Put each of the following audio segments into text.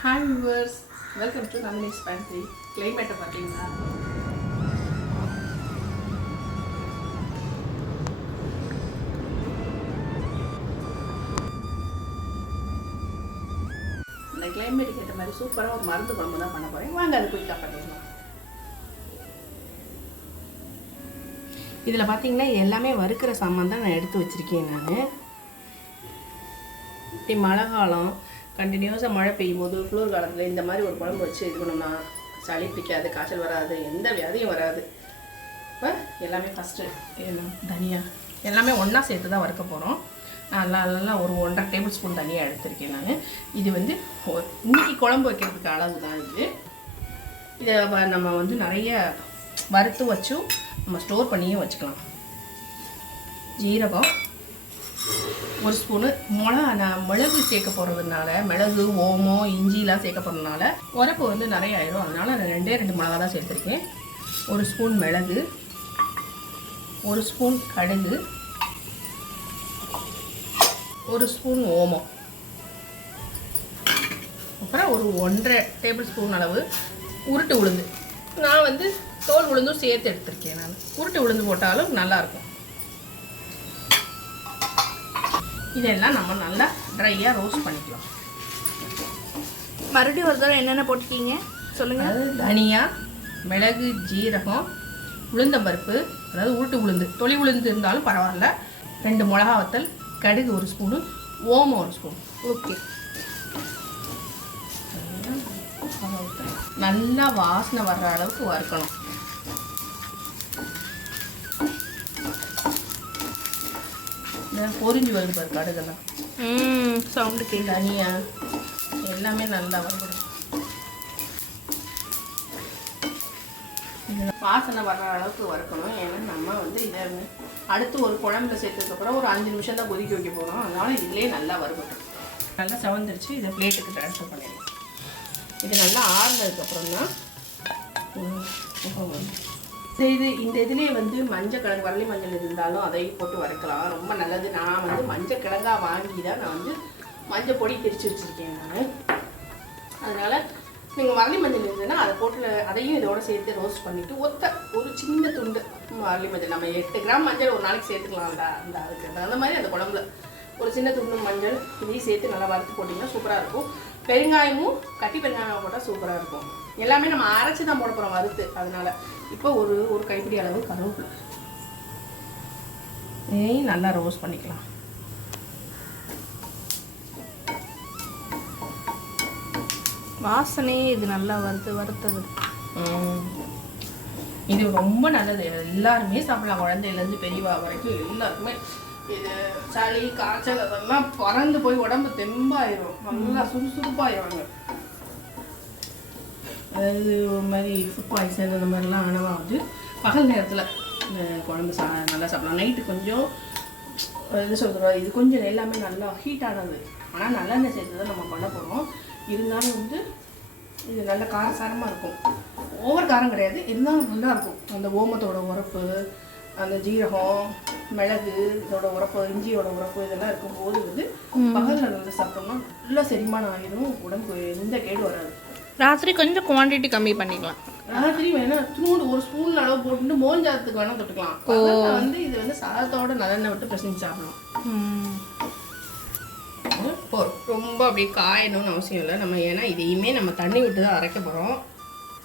Hi viewers welcome to நமினிஸ் pantry கிளைமேட்டை பார்த்தீங்களா? இந்த கிளைமேட்டுக்கு ஏற்ற மாதிரி சூப்பராக ஒரு மருந்து குழம்பு தான் பண்ண போகிறேன் வாங்க அது குயிக்காக பண்ணிடலாம் இதில் பார்த்தீங்கன்னா எல்லாமே வறுக்கிற சாமான் தான் நான் எடுத்து வச்சுருக்கேன் நான். இப்படி மழை காலம் கண்டினியூஸாக மழை பெய்யும் போது குளிர் காலத்தில் இந்த மாதிரி ஒரு குழம்பு வச்சு இது பண்ணோம்னா சளி பிடிக்காது காய்ச்சல் வராது எந்த வியாதியும் வராது. இப்போ எல்லாமே ஃபஸ்ட்டு எல்லாம் தனியா எல்லாமே ஒன்றா சேர்த்து தான் வறுக்க போகிறோம் நல்லா நல்லா ஒரு ஒன்றரை டேபிள் ஸ்பூன் தனியாக எடுத்திருக்கேன் நான். இது வந்து இன்னைக்கு குழம்பு வைக்கிறதுக்கு அளவு தான் இது இதை நம்ம வந்து நிறைய வறுத்து வச்சும் நம்ம ஸ்டோர் பண்ணியும் வச்சுக்கலாம். ஜீரகம் ஒரு ஸ்பூனு மிளகா நான் மிளகு சேர்க்க போகிறதுனால மிளகு ஓமம் இஞ்சிலாம் சேர்க்க போகிறதுனால உரப்பு வந்து நிறைய ஆயிடும் அதனால் நான் ரெண்டே ரெண்டு மிளகா தான் சேர்த்துருக்கேன். ஒரு ஸ்பூன் மிளகு ஒரு ஸ்பூன் கடுகு ஒரு ஸ்பூன் ஓமம் அப்புறம் ஒரு ஒன்றரை டேபிள் ஸ்பூன் அளவு உருட்டு உளுந்து. நான் வந்து தோல் உளுந்தும் சேர்த்து எடுத்திருக்கேன் நான். உருட்டு உளுந்து போட்டாலும் நல்லாயிருக்கும். இதெல்லாம் நம்ம நல்லா ட்ரையாக ரோஸ்ட் பண்ணிக்கலாம். மறுபடியும் ஒரு தடவை என்னென்ன போட்டிருக்கீங்க சொல்லுங்க. அதாவது தனியா மிளகு ஜீரகம் உளுந்தம்பருப்பு அதாவது உருட்டு உளுந்து தொளி உளுந்து இருந்தாலும் பரவாயில்ல. ரெண்டு மிளகா வத்தல் கடுகு ஒரு ஸ்பூனு ஓமம் ஒரு ஸ்பூன். ஓகே. நல்லா வாசனை வர்ற அளவுக்கு வறுக்கணும். பொரிஞ்சு வருது பாரு கடுகெல்லாம் ம் சவுண்டு கேட்க தனியா. எல்லாமே நல்லா இது வாசனை வர்ற அளவுக்கு வறுக்கணும். ஏன்னா நம்ம வந்து இதை அடுத்து ஒரு குழம்புல சேர்த்ததுக்கப்புறம் ஒரு அஞ்சு நிமிஷம் தான் கொதிக்க வைக்க போகிறோம் அதனால இதுலேயே நல்லா வறுக்கட்டும் நல்லா செவந்துருச்சு. இதை பிளேட்டுக்கு ட்ரான்ஸ்ஃபர் பண்ணிடலாம். இது நல்லா ஆறுனதுக்கப்புறம் தான். இந்த இது இந்த இதுலேயே வந்து மஞ்சள் கிழங்கு வரலி மஞ்சள் இருந்தாலும் அதையும் போட்டு வறுக்கலாம். ரொம்ப நல்லது. நான் வந்து மஞ்சள் கிழங்கா வாங்கி தான் நான் வந்து மஞ்சள் பொடி திரிச்சு வச்சுருக்கேன் நான். அதனால் நீங்கள் வரலி மஞ்சள் இருந்ததுன்னா அதை போட்டு அதையும் இதோட சேர்த்து ரோஸ்ட் பண்ணிவிட்டு ஒத்த ஒரு சின்ன துண்டு வரலி மஞ்சள். நம்ம எட்டு கிராம் மஞ்சள் ஒரு நாளைக்கு சேர்த்துக்கலாம்டா அந்த அதுக்கு அந்த மாதிரி அந்த குழம்புல. ஒரு சின்ன துண்டு மஞ்சள் இதையும் சேர்த்து நல்லா வறுத்து போட்டிங்கன்னா சூப்பராக இருக்கும். பெருங்காயமும் கட்டி பெருங்காயம் போட்டால் சூப்பராக இருக்கும். எல்லாமே நம்ம அரைச்சி தான் போட போகிறோம் வறுத்து. அதனால இப்போ ஒரு ஒரு கைப்பிடி அளவு கருவேப்பிலை. நல்லா ரோஸ்ட் பண்ணிக்கலாம். வாசனையே இது நல்லா வருது வறுத்தது. இது ரொம்ப நல்லது. எல்லாருமே சாப்பிடலாம். குழந்தையிலேருந்து பெரியவா வரைக்கும் எல்லாருக்குமே இது சளி காய்ச்சல் அதெல்லாம் பறந்து போய் உடம்பு தெம்பாயிரும். நல்லா சுறுசுறுப்பாயிருவாங்க அதாவது ஒரு மாதிரி ஃபுட் பாய்சன் அந்த மாதிரிலாம் ஆனவா வந்து பகல் நேரத்தில் இந்த குழம்பு சா நல்லா சாப்பிடலாம். நைட்டு கொஞ்சம் இது சொல்கிறோம் இது கொஞ்சம் எல்லாமே நல்லா ஹீட் ஆனது. ஆனால் நல்லெண்ணெய் சேர்த்து தான் நம்ம பண்ண போகிறோம் இருந்தாலும் வந்து இது நல்ல காரசாரமாக இருக்கும். ஓவர் காரம் கிடையாது. இருந்தாலும் நல்லா இருக்கும். அந்த ஓமத்தோட உரப்பு அந்த ஜீரகம் மிளகு இதோட உரப்பு இஞ்சியோட உரப்பு இதெல்லாம் இருக்கும்போது வந்து பகலில் வந்து சாப்பிட்டோம்னா நல்லா செரிமானம் ஆகிடும் உடம்புக்கு எந்த கேடு வராது. ராத்திரி கொஞ்சம் குவாண்டிட்டி கம்மி பண்ணிக்கலாம். ராத்திரி வேணா துணூடு ஒரு ஸ்பூன் அளவு போட்டு மோஞ்சாதத்துக்கு வேணா தொட்டுக்கலாம். வந்து இது வந்து சாதத்தோட நல்லெண்ணெய் விட்டு பிசைஞ்சு சாப்பிடலாம் ரொம்ப அப்படியே காயணும்னு அவசியம் இல்லை. நம்ம ஏன்னா இதையுமே நம்ம தண்ணி விட்டு தான் அரைக்க போகிறோம்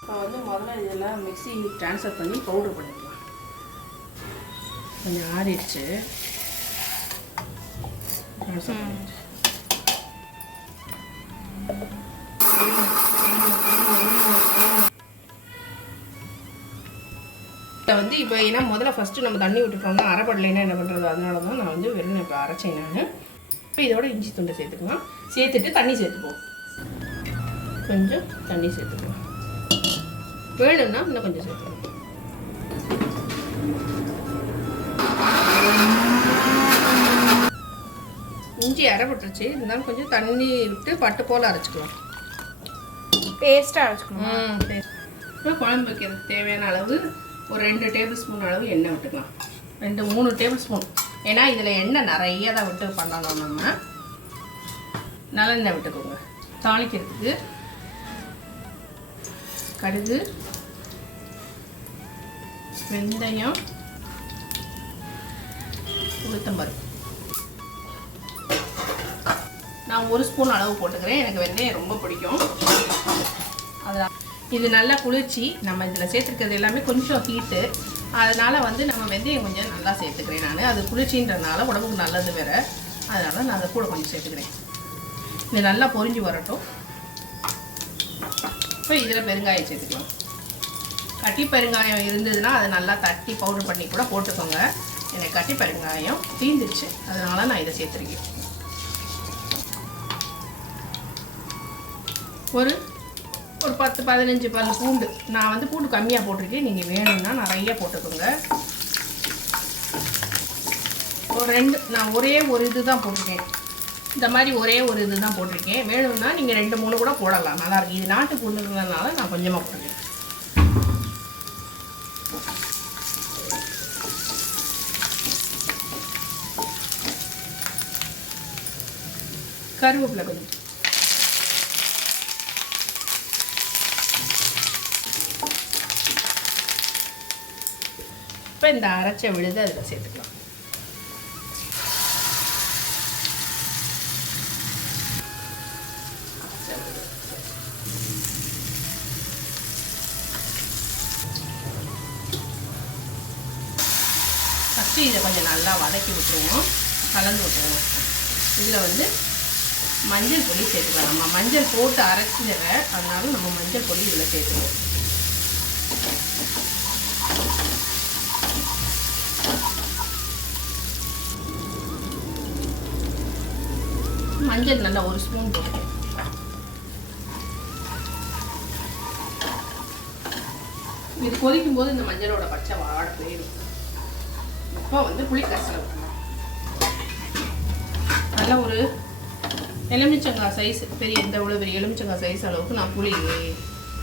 இப்போ வந்து முதல்ல இதெல்லாம் மிக்ஸி ட்ரான்ஸ்ஃபர் பண்ணி பவுடர் பண்ணிக்கலாம். கொஞ்சம் ஆறிடுச்சு. வந்து இப்போ ஏன்னா முதல்ல ஃபஸ்ட்டு நம்ம தண்ணி விட்டுட்டோம்னா அரைப்படலைன்னா என்ன பண்ணுறது அதனால தான் நான் வந்து வெறும் இப்போ அரைச்சேன் நான். இப்போ இதோட இஞ்சி துண்டை சேர்த்துக்கலாம். சேர்த்துட்டு தண்ணி சேர்த்துப்போம். கொஞ்சம் தண்ணி சேர்த்துக்கலாம். வேணும்னா இன்னும் கொஞ்சம் சேர்த்துக்கலாம். இஞ்சி அரைப்பட்டுருச்சு. இருந்தாலும் கொஞ்சம் தண்ணி விட்டு பட்டு போல் அரைச்சிக்கலாம். பேஸ்ட்டாக அரைச்சிக்கணும். இப்போ குழம்பு வைக்கிறதுக்கு தேவையான அளவு ஒரு ரெண்டு டேபிள் ஸ்பூன் அளவு எண்ணெய் விட்டுக்கலாம். ரெண்டு மூணு டேபிள் ஸ்பூன் ஏன்னா இதில் எண்ணெய் நிறைய தான் விட்டு பண்ணணும் நம்ம. நல்லெண்ணெய் விட்டுக்கோங்க. தாளிக்கிறதுக்கு கடுகு வெந்தயம் உளுத்தம்பருப்பு நான் ஒரு ஸ்பூன் அளவு போட்டுக்கிறேன். எனக்கு வெந்தயம் ரொம்ப பிடிக்கும். அதான் இது நல்லா குளிர்ச்சி. நம்ம இதில் சேர்த்துருக்கிறது எல்லாமே கொஞ்சம் ஹீட்டு அதனால் வந்து நம்ம வெந்தயம் கொஞ்சம் நல்லா சேர்த்துக்கிறேன் நான். அது குளிர்ச்சின்றதுனால உடம்புக்கு நல்லது வேறு. அதனால் நான் அதை கூட கொஞ்சம் சேர்த்துக்கிறேன். இது நல்லா பொரிஞ்சு வரட்டும். இப்போ இதில் பெருங்காயம் சேர்த்துக்கலாம். கட்டி பெருங்காயம் இருந்ததுன்னா அதை நல்லா தட்டி பவுடர் பண்ணி கூட போட்டுக்கோங்க. எனக்கு கட்டி பெருங்காயம் தீந்துச்சு அதனால் நான் இதை சேர்த்துருக்கேன். ஒரு ஒரு பத்து பதினஞ்சு பல் பூண்டு. நான் வந்து பூண்டு கம்மியாக போட்டிருக்கேன். நீங்கள் வேணும்னா நிறைய போட்டுக்கோங்க. ஒரு ரெண்டு நான் ஒரே ஒரு இது தான் போட்டிருக்கேன். இந்த மாதிரி ஒரே ஒரு இது தான் போட்டிருக்கேன். வேணும்னா நீங்கள் ரெண்டு மூணு கூட போடலாம். நல்லாயிருக்கு இது நாட்டு பூண்டுங்கிறதுனால நான் கொஞ்சமாக போட்டிருக்கேன். கருவேப்பிலை கொஞ்சம். இப்போ இந்த அரைச்ச விழுது அதில் சேர்த்துக்கலாம். ஃபஸ்ட்டு இதை கொஞ்சம் நல்லா வதக்கி விட்டுருவோம். கலந்து விட்டுருவோம். இதில் வந்து மஞ்சள் பொடி சேர்த்துக்கலாம். நம்ம மஞ்சள் போட்டு அரைச்சிடுற அதனால நம்ம மஞ்சள் பொடி இதில் சேர்த்துக்கணும் மஞ்சள் நல்லா ஒரு ஸ்பூன் போட்டுக்கேன் இது கொதிக்கும் போது இந்த மஞ்சளோட பச்சை வாட போயிடும். இப்போ வந்து புளி கரைசலை நல்ல ஒரு எலுமிச்சங்காய் சைஸ் பெரிய இந்த இவ்வளோ பெரிய எலுமிச்சங்காய் சைஸ் அளவுக்கு நான் புளி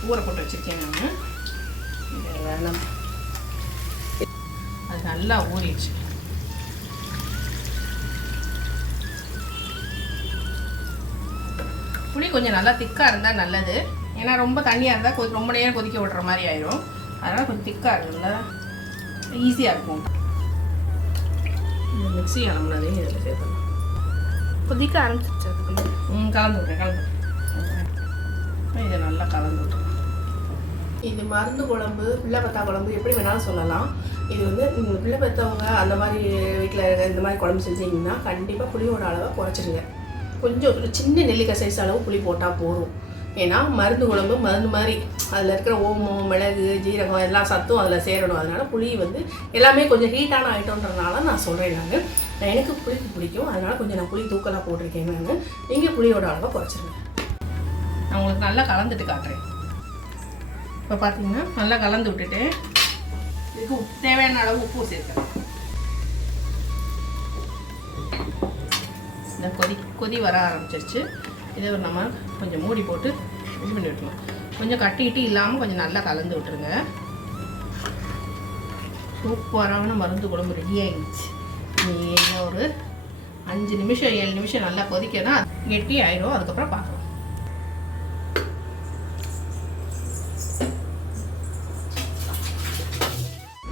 ஊற போட்டு வச்சுருக்கேன் நான். நம்ம அது நல்லா ஊறிடுச்சு. புளி கொஞ்சம் நல்லா திக்காக இருந்தால் நல்லது. ஏன்னா ரொம்ப தண்ணியாக இருந்தால் கொதி ரொம்ப நேரம் கொதிக்க விடுற மாதிரி ஆயிரும். அதனால் கொஞ்சம் திக்காக இருக்குல்ல ஈஸியாக இருக்கும். இந்த மிக்ஸி இதில் சேர்த்துக்கலாம். கொதிக்க ஆரம்பிச்சிருச்சு அதுக்குள்ள. ம் கலந்து விட்றேன் கலந்து விட்றேன். இதை நல்லா கலந்து விட்றேன் இது மருந்து குழம்பு பிள்ளை பத்தா குழம்பு எப்படி வேணாலும் சொல்லலாம். இது வந்து நீங்கள் பிள்ளை பெற்றவங்க அந்த மாதிரி வீட்டில் இந்த மாதிரி குழம்பு செஞ்சீங்கன்னா கண்டிப்பாக புளியோட அளவை குறைச்சிடுங்க கொஞ்சம் ஒரு சின்ன நெல்லிக்காய் சைஸ் அளவு புளி போட்டால் போதும். ஏன்னா மருந்து குழம்பு மருந்து மாதிரி அதில் இருக்கிற ஓமம் மிளகு ஜீரகம் எல்லா சத்தும் அதில் சேரணும். அதனால புளி வந்து எல்லாமே கொஞ்சம் ஹீட்டான ஐட்டம்ன்றனால நான் சொல்கிறேன் நான். எனக்கு புளிப்பு பிடிக்கும். அதனால கொஞ்சம் நான் புளி தூக்கலாக போட்டிருக்கேன் நான் நீங்கள் புளியோட அளவை குறைச்சிருங்க. நான் உங்களுக்கு நல்லா கலந்துட்டு காட்டுறேன். இப்போ பார்த்தீங்கன்னா நல்லா கலந்து விட்டுட்டு இதுக்கு உப்பு தேவையான அளவு உப்பு சேர்க்கிறேன் இந்த கொதி கொதி வர ஆரம்பிச்சிருச்சு. இதை ஒரு நம்ம கொஞ்சம் மூடி போட்டு இது பண்ணி விட்டுருவோம் கொஞ்சம் கட்டிக்கிட்டு இல்லாமல் கொஞ்சம் நல்லா கலந்து விட்டுருங்க. சூப்பரான மருந்து குழம்பு ரெடி ஆகிடுச்சு இன்னும் ஒரு அஞ்சு நிமிஷம் ஏழு நிமிஷம் நல்லா கொதிக்கணும் கெட்டி ஆயிரும். அதுக்கப்புறம் பார்க்கலாம்.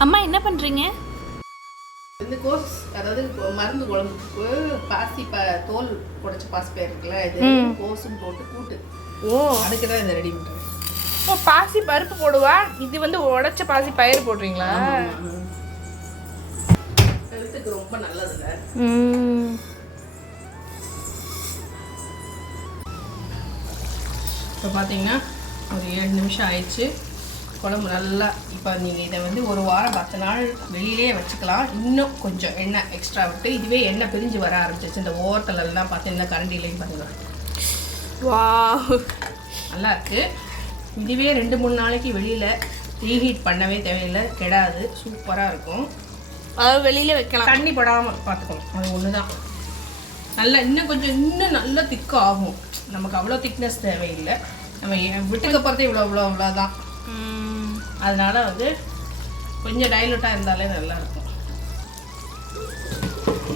அம்மா என்ன பண்றீங்க? இந்த கோஸ் அதாவது மருந்து குழம்புக்கு பாசி ப தோல் உடைச்ச பாசி பயிர் இருக்குல்ல இது. கோஸும் போட்டு கூட்டு. ஓ. அதுக்கு தான் இதை ரெடி பண்ணுறேன் ஓ பாசி பருப்பு போடுவா? இது வந்து உடைச்ச பாசி பயிர் போடுறீங்களா? ஹெல்த்துக்கு ரொம்ப நல்லதுங்க ம். இப்போ பார்த்தீங்கன்னா ஒரு ஏழு நிமிஷம் ஆயிடுச்சு. குழம்பு நல்லா இப்போ நீங்கள் இதை வந்து ஒரு வாரம் பத்து நாள் வெளியிலே வச்சுக்கலாம். இன்னும் கொஞ்சம் எண்ணெய் எக்ஸ்ட்ரா விட்டு இதுவே எண்ணெய் பிரிஞ்சு வர ஆரம்பிச்சிருச்சு. இந்த ஓரத்துல எல்லாம் பார்த்தீங்கன்னா கரண்டிலையும் பாருங்கள் வா நல்லா இருக்கு. இதுவே ரெண்டு மூணு நாளைக்கு வெளியில் ரீஹீட் பண்ணவே தேவையில்லை. கெடாது. சூப்பராக இருக்கும். அதாவது வெளியில வைக்கலாம். தண்ணி படாமல் பார்த்துக்கணும் அது ஒன்று தான் நல்லா இன்னும் கொஞ்சம் இன்னும் நல்லா திக்காக ஆகும். நமக்கு அவ்வளோ திக்னஸ் தேவையில்லை. நம்ம விட்டுக்க போகிறதே இவ்வளோ இவ்வளோ இவ்வளோ தான் அதனால வந்து கொஞ்சம் டைலூட்டாக இருந்தாலே நல்லா இருக்கும்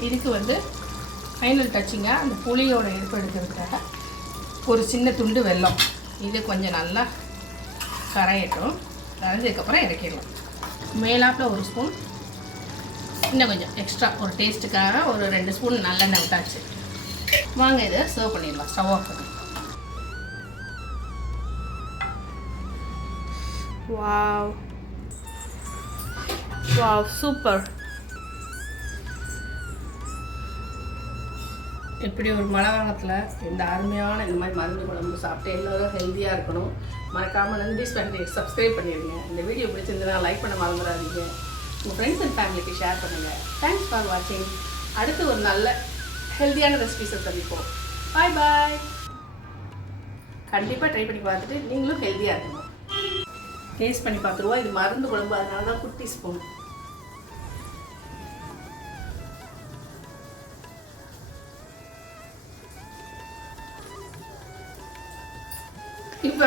இதுக்கு வந்து ஃபைனல் டச்சிங்க அந்த புளியோட இருப்பு எடுக்கிறதுக்காக ஒரு சின்ன துண்டு வெல்லம். இது கொஞ்சம் நல்லா கரையட்டும். கரைஞ்சதுக்கப்புறம் இறக்கிடலாம். மேலாப்பில் ஒரு ஸ்பூன் இன்னும் கொஞ்சம் எக்ஸ்ட்ரா ஒரு டேஸ்ட்டுக்காக ஒரு ரெண்டு ஸ்பூன் நல்லெண்ணெய் விட்டாச்சு. வாங்க இதை சர்வ் பண்ணிடலாம் ஸ்டவ் ஆஃப் பண்ணி. வாவ் வாவ் சூப்பர் இப்படி ஒரு மழை காலத்தில் இந்த அருமையான இந்த மாதிரி மருந்து குழம்பு சாப்பிட்டு எல்லோரும் ஹெல்த்தியாக இருக்கணும். மறக்காமல் நந்திஸ் பண்ணி சப்ஸ்கிரைப் பண்ணிடுங்க. இந்த வீடியோ பிடிச்சிருந்ததுன்னா லைக் பண்ண மறந்துடாதீங்க. உங்கள் ஃப்ரெண்ட்ஸ் அண்ட் ஃபேமிலிக்கு ஷேர் பண்ணுங்கள் தேங்க்ஸ் ஃபார் வாட்சிங் அடுத்து ஒரு நல்ல ஹெல்த்தியான ரெசிபிஸை சந்திப்போம். பாய் பாய் கண்டிப்பாக ட்ரை பண்ணி பார்த்துட்டு நீங்களும் ஹெல்த்தியாக இருக்கணும் டேஸ்ட் பண்ணி பார்த்துருவோம். இது மருந்து குழம்பு அதனால தான் குட்டி ஸ்பூன் இப்போ